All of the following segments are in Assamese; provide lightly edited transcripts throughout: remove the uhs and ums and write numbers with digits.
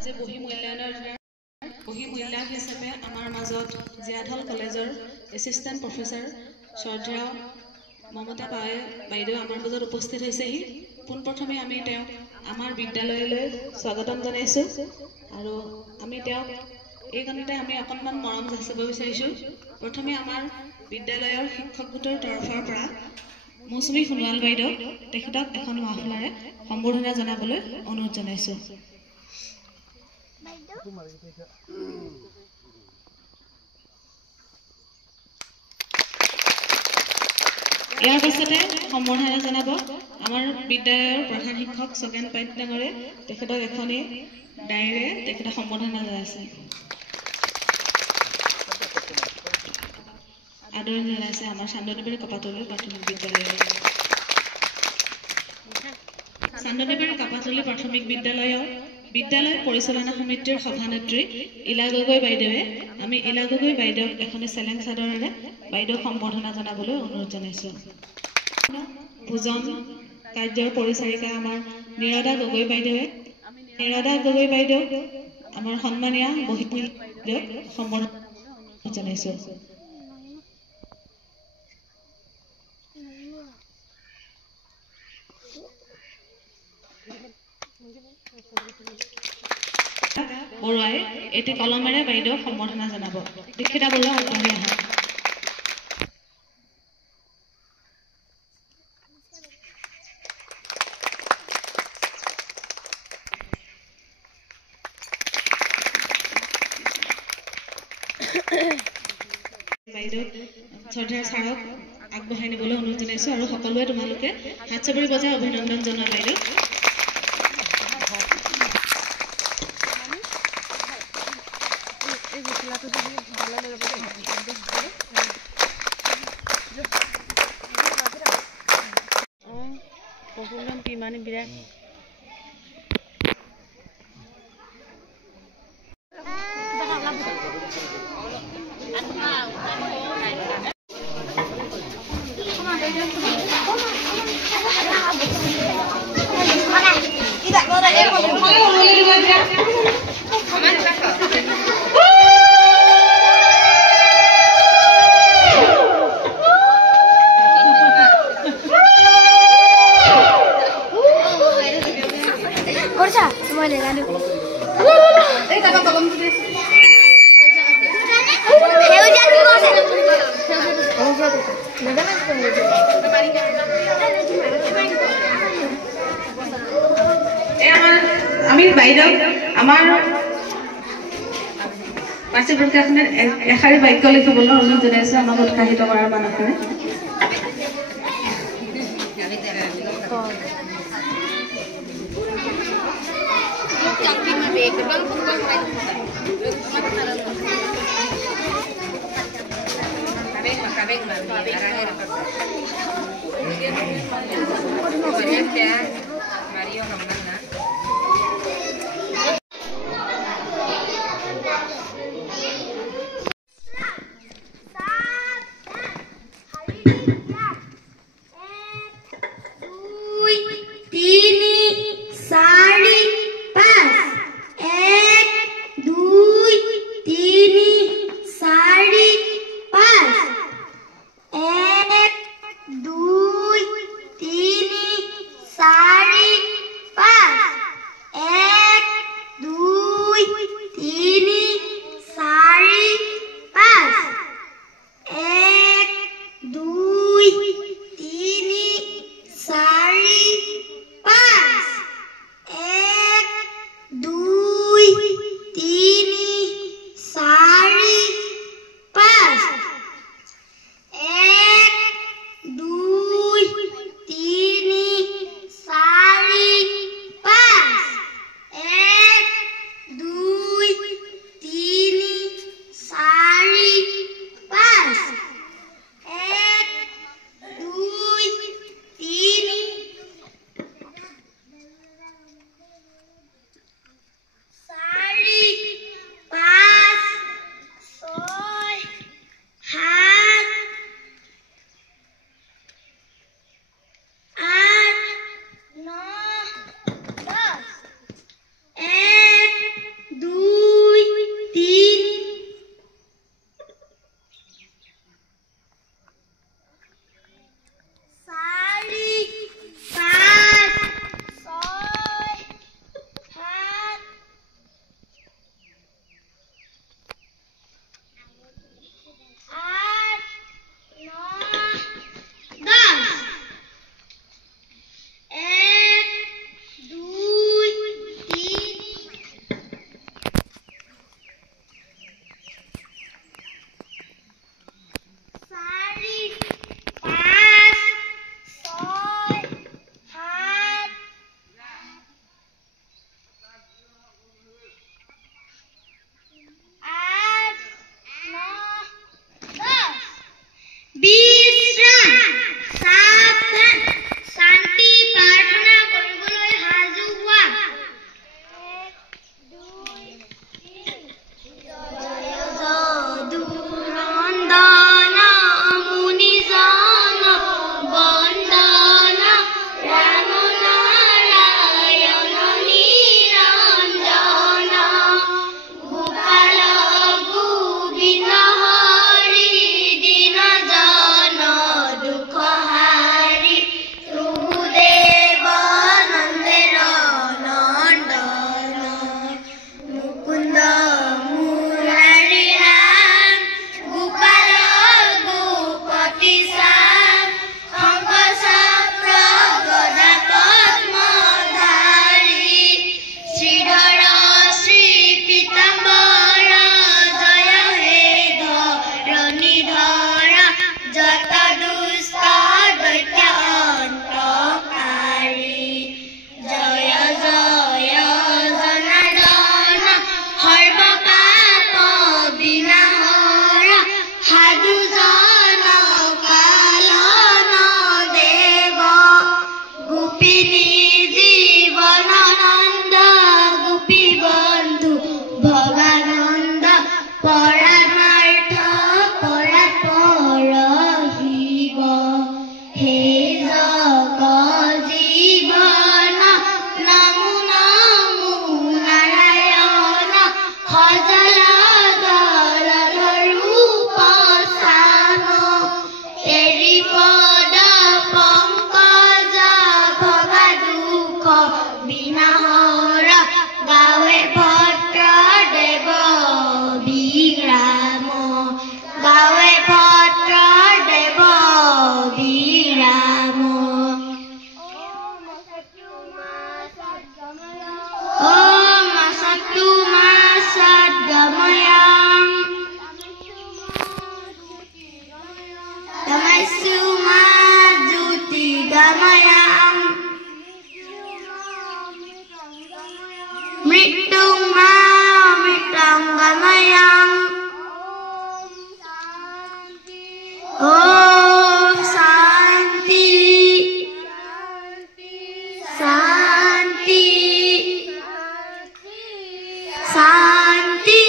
আজি বহি মূল্যায়ন হিচাপে আমাৰ মাজত জিয়াধল কলেজৰ এছিষ্টেণ্ট প্ৰফেচৰ শ্ৰদ্ধেয় মমতা পাৱে বাইদেউ আমাৰ মাজত উপস্থিত হৈছেহি। পোনপ্ৰথমে আমি তেওঁক আমাৰ বিদ্যালয়লৈ স্বাগতম জনাইছোঁ আৰু আমি তেওঁক এই কাৰণতে আমি অকণমান মৰম যাচিব বিচাৰিছোঁ। প্ৰথমে আমাৰ বিদ্যালয়ৰ শিক্ষক গোটৰ তৰফৰ পৰা মৌচুমী সোণোৱাল বাইদেউ তেখেতক এখন মাফলাৰে সম্বৰ্ধনা জনাবলৈ অনুৰোধ জনাইছোঁ। ইয়াৰ পাছতে সম্বৰ্ধনা জনাব আমাৰ বিদ্যালয়ৰ প্ৰধান শিক্ষক ছগেন পাইত ডাঙৰে তেখেতক এখনি ডায়েৰে তেখেতক সম্বৰ্ধনা জনাইছে। আদৰণি জনাইছে আমাৰ চান্দনিবাৰী কাপাতলী প্ৰাথমিক বিদ্যালয়ৰ বিদ্যালয় পৰিচালনা সমিতিৰ সভানেত্ৰী ইলা গগৈ বাইদেৱে আমি ইলা গগৈ বাইদেউক এখনি চেলেং চাদৰেৰে বাইদেউক সম্বৰ্ধনা জনাবলৈ অনুৰোধ জনাইছোঁ। ভোজন কাৰ্যৰ পৰিচাৰিকা আমাৰ নিৰদা গগৈ বাইদেউক আমাৰ সন্মানীয় বহিমূল্যক সম্বৰ্ধনা জনাইছোঁ। বৰুৱাই এটি কলমেৰে বাইদেউক সম্বৰ্ধনা জনাব। দীক্ষিতা বৰুৱা আগবাঢ়ি আহক। বাইদেউ শ্ৰদ্ধেয় ছাৰক আগবঢ়াই নিবলৈ অনুৰোধ জনাইছোঁ আৰু সকলোৱে তোমালোকে হাত চাপৰি বজাই অভিনন্দন জনোৱা বাইদেউ। আমি বাইদেউ আমাৰ বাৰ্ষিক প্ৰকাশনত এষাৰি বাক্য লিখিবলৈ অনুৰোধ জনাইছোঁ আমাক উৎসাহিত কৰাৰ মানসেৰে। মৃত্যুং মা অমৃতং গময়ং ওম শান্তি শান্তি শান্তি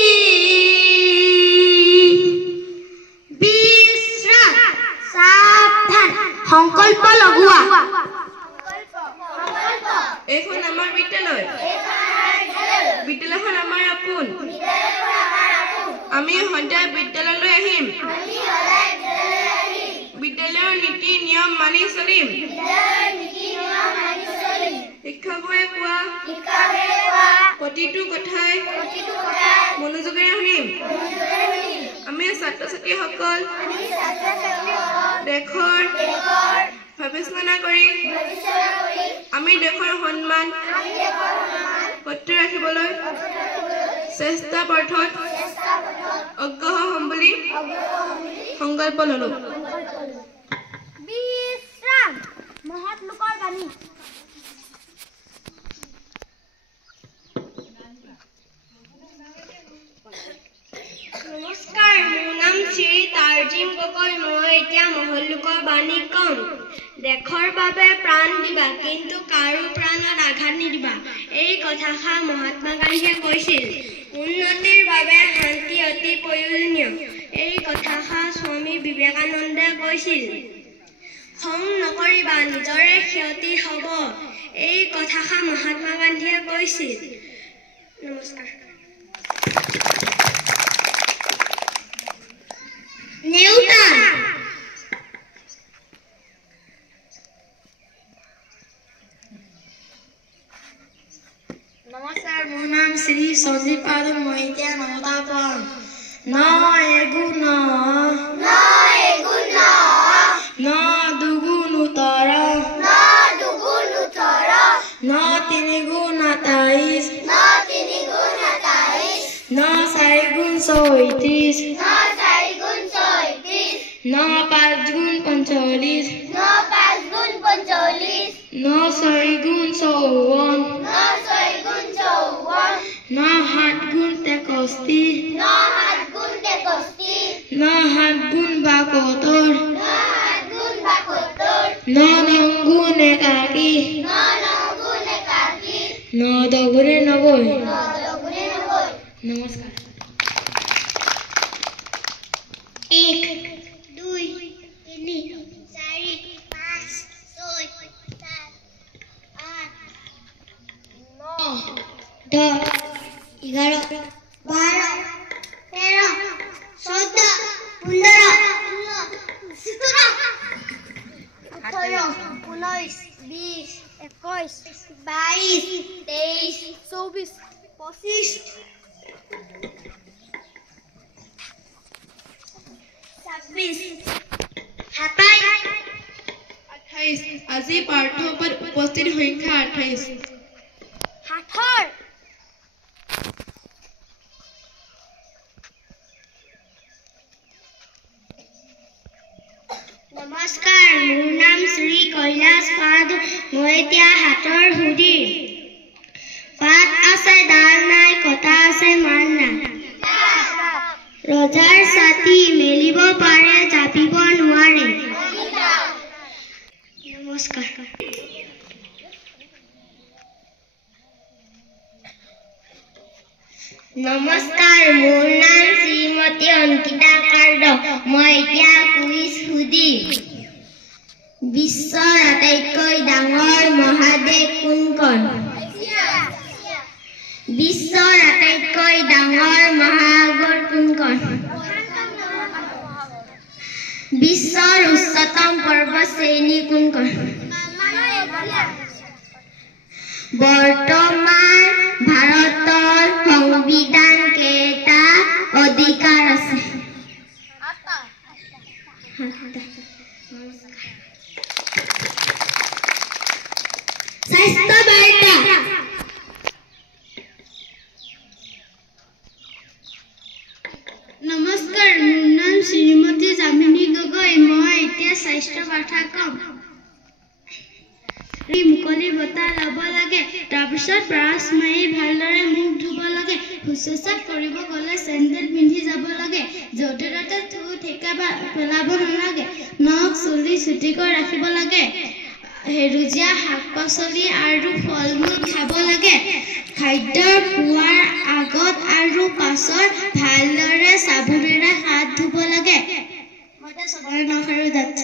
বিশ্ৰাম সাবধান সংকল্প লগোৱা এইখন আমাৰ বিদ্যালয় বিদ্যালয়খন আমাৰ আপোন আমি সদায় বিদ্যালয়লৈ আহিম বিদ্যালয়ৰ নীতি নিয়ম মানি চলিম শিক্ষকবোৰে কোৱা প্ৰতিটো কথাই মনোযোগেৰে শুনিম আমি ছাত্ৰ ছাত্ৰীসকল দেশৰ ভৱিষ্যৎ কৰি আমি দেশৰ সন্মান অটুট ৰাখিবলৈ চেষ্টা পথত অগ্ৰসৰ হ'ম বুলি সংকল্প ল'লো বিশ্ৰাম মহৎ লোকৰ বাণী নমস্কাৰ মোৰ নাম শ্ৰী তাৰ্জিম গগৈ মই এতিয়া মহৎ লোকৰ বাণী কম দেশৰ বাবে প্ৰাণ দিবা কিন্তু কাৰো প্ৰাণত আঘাত নিদিবা এই কথাষাৰ মহাত্মা গান্ধীয়ে কৈছিল উন্নতিৰ বাবে শান্তি অতি প্ৰয়োজনীয় এই কথাষাৰ স্বামী বিবেকানন্দে কৈছিল খং নকৰিবা নিজৰে ক্ষতি হ'ব এই কথাষাৰ মহাত্মা গান্ধীয়ে কৈছিল নমস্কাৰ নেউতা নমস্কাৰ মোৰ নাম শ্ৰী সঞ্জীৱ পাদু মই এতিয়া নটা পাম ন এগুণ ন দুগুণ উত্তৰ ন তিনিগুণ ২৮ ন চাৰিগুণ ৩৬ ন পাঁচগুণ ৪৫ ন ছয়গুণ ৫৪ ন সাতগুণ ৬৩ ন সাতগুণ ৭২ ন নগুণ ৮১ ন দগুণে ৯০ নমস্কাৰ ১ ২ ৩ ৪ ৫ ৬ ৭ ৮ ৯ ১০ ১১ ১২ ১৩ ১৪ ১৫ ১৬ ১৯ ২০ ২১ ২২ ২৪ ২৫ ২৬ ২৮ আজি পাঠ্যপুথিত উপস্থিত সংখ্যা ২৮ হাতৰ নমস্কাৰ মোৰ নাম শ্ৰী কৈলাশ পাদ মই এতিয়া হাতৰ সুধি পাত আছে ডাল নাই কটা আছে মান নাই ৰজাৰ ছাতি মেলিব পাৰে জাপিব নোৱাৰে নমস্কাৰ নমস্কাৰ মোৰ নাম শ্ৰীমতী অংকিতা কাৰ্ড মই এতিয়া কুইজ সুধিম বিশ্বৰ আটাইতকৈ ডাঙৰ মহাদেশ কোনখন বিশ্বৰ আটাইতকৈ ডাঙৰ মহাসাগৰ কোনখন বিশ্বৰ উচ্চতম পৰ্বত শ্ৰেণী কোনখন বৰ্তমান ভাৰতৰ সংবিধান কেইটা অধিকাৰ আছে স্বাস্থ্য বাৰ্তা নমস্কাৰ মোৰ নাম শ্ৰীমতী যামিনী গগৈ মই এতিয়া স্বাস্থ্য বাৰ্তা কম মুকলি বঁটা ল'ব লাগে তাৰপিছত ব্ৰাছ মাৰি ভালদৰে মুখ ধুব লাগে শুশ্ৰূষা কৰিব গ'লে চেণ্ডেল পিন্ধি যাব লাগে য'তে ত'তে থু ঠেকা পেলাব নালাগে নখ চুলি চুটিকৈ ৰাখিব লাগে সেউজীয়া শাক পাচলি আৰু ফল মূল খাব লাগে খাদ্য খোৱাৰ আগত আৰু পাছত ভালদৰে চাবোনেৰে হাত ধুব লাগে মতে চবৰে নখ আৰু দাঁত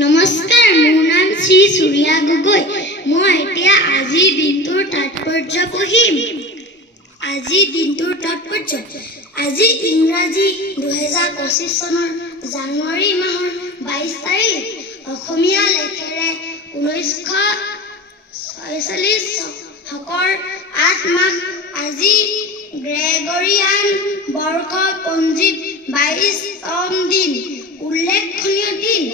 নমস্কাৰ মোৰ নাম শ্ৰী সূৰ্যা গগৈ মই এতিয়া আজিৰ দিনটোৰ তাৎপৰ্য পঢ়িম আজিৰ দিনটোৰ তাৎপৰ্য আজি ইংৰাজী 2025 চনৰ জানুৱাৰী মাহৰ 22 তাৰিখ অসমীয়া লেখেৰে 1946 শকৰ 8 মাহ আজি গ্ৰেগৰিয়ান বৰ্ষপঞ্জীত 22ম দিন উল্লেখনীয় দিন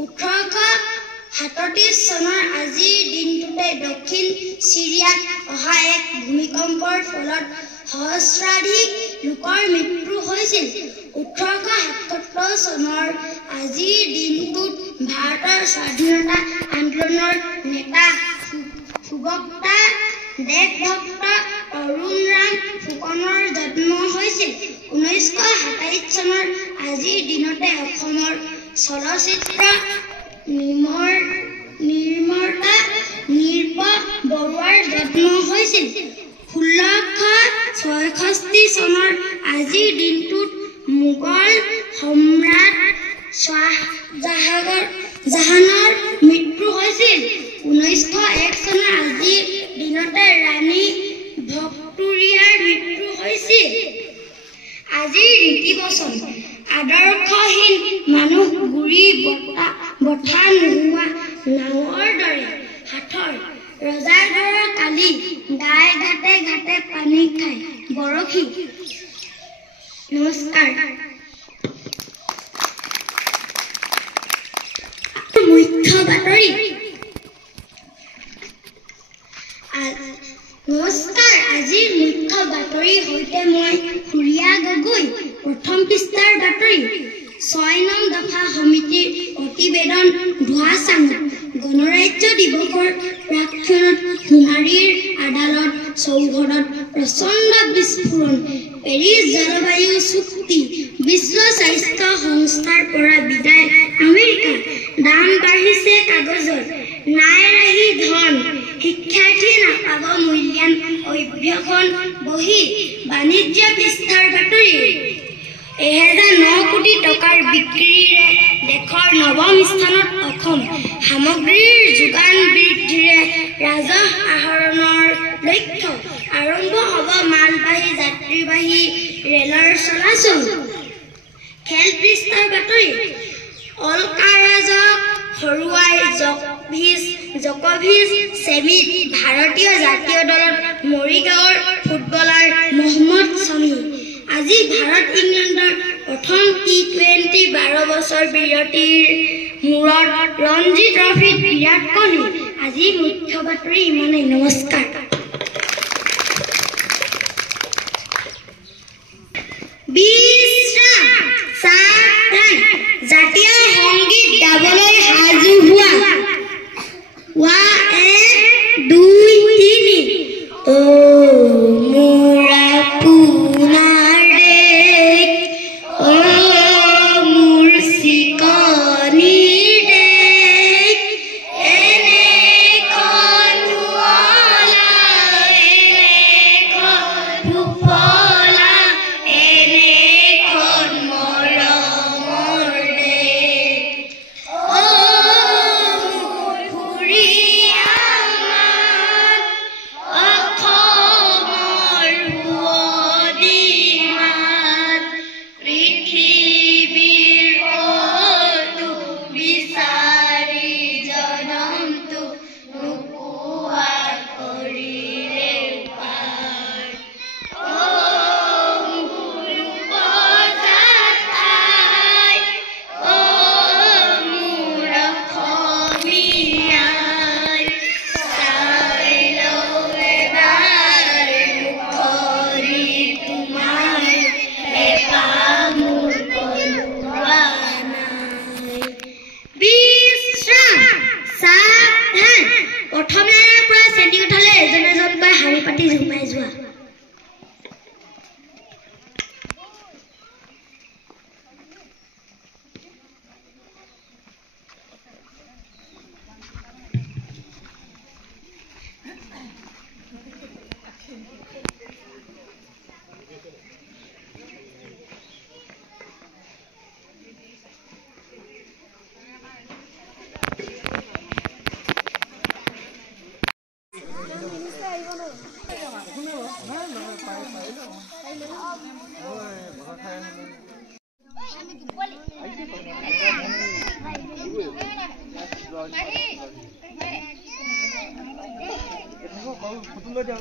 1837 চনৰ আজিৰ দিনটোতে দক্ষিণ চিৰিয়াত অহা এক ভূমিকম্পৰ ফলত সহস্ৰাধিক লোকৰ মৃত্যু হৈছিল 1877 চনৰ আজিৰ দিনটোত ভাৰতৰ স্বাধীনতা আন্দোলনৰ নেতা সুবক্তা দেশভক্ত তৰুণৰাম ফুকনৰ জন্ম হৈছিল 1927 চনৰ আজিৰ দিনতে অসমৰ চলচ্চিত্ৰ নিৰ্মাতা নিৰ্প বৰুৱাৰ জন্ম হৈছিল 1666 চনৰ আজিৰ দিনটোত মোগল সম্ৰাট জাহানৰ মৃত্যু হৈছিল 1901 চনৰ আজিৰ দিনতে ৰাণী ভিক্টোৰিয়াৰ মৃত্যু হৈছিল আজিৰ ৰীতিবচন আদৰ্শহীন মানুহ গুৰি বঠা নোহোৱা নাৱৰ দৰে হাতৰ ৰজাঘৰৰ কালি দাই ঘাটে ঘাটে পানী খায় বৰশী নমস্কাৰ মুখ্য বাতৰি নমস্কাৰ আজিৰ মুখ্য বাতৰিৰ সৈতে মই সূৰ্যা গগৈ প্ৰথম পৃষ্ঠাৰ বাতৰি 6 নং দফা সমিতিৰ প্ৰতিবেদন ধোঁৱাচাঙত গণৰাজ্য দিৱসৰ প্ৰাক্ষণত সোণাৰীৰ আদালত চৌহদত প্ৰচণ্ড বিস্ফোৰণ পেৰিছ জলবায়ু চুক্তি বিশ্ব স্বাস্থ্য সংস্থাৰ পৰা বিদায় আমেৰিকা দাম বাঢ়িছে কাগজৰ নাই ৰাহি ধন শিক্ষাৰ্থীয়ে নাপাব মূল্যায়ন অভ্যাসন বহি বাণিজ্য পৃষ্ঠাৰ বাতৰি 1009 কোটি টকাৰ বিক্ৰীৰে দেশৰ নৱম স্থানত অসম সামগ্ৰীৰ যোগান বৃদ্ধিৰে ৰাজহ আহৰণৰ লক্ষ্য আৰম্ভ হ'ব মালবাহী যাত্ৰীবাহী ৰেলৰ চলাচল খেল পৃষ্ঠাৰ বাতৰি অলকাৰাজক হৰুৱাই জকভিচ ছেমিত ভাৰতীয় জাতীয় দলত মৰিগাঁৱৰ ফুটবলাৰ মহম্মদ শামী আজি ভাৰত ইংলেণ্ডৰ প্ৰথম টি20 12 বছৰ বিৰতিৰ মূৰত ৰঞ্জী ট্ৰফিত বিৰাট কোহলি আজি মুখ্য বাতৰি ইমানেই নমস্কাৰ জাতীয় সংগীত গাবলৈ সাজু হোৱা 1 2 3 অ মোৰা পুনাৰ দেশ অ মোৰ চিকনি দেশ এনেখন শুৱলা এনেখন সুফলা এনেখন মৰমৰ দেশ ফটো লৈ দিয়া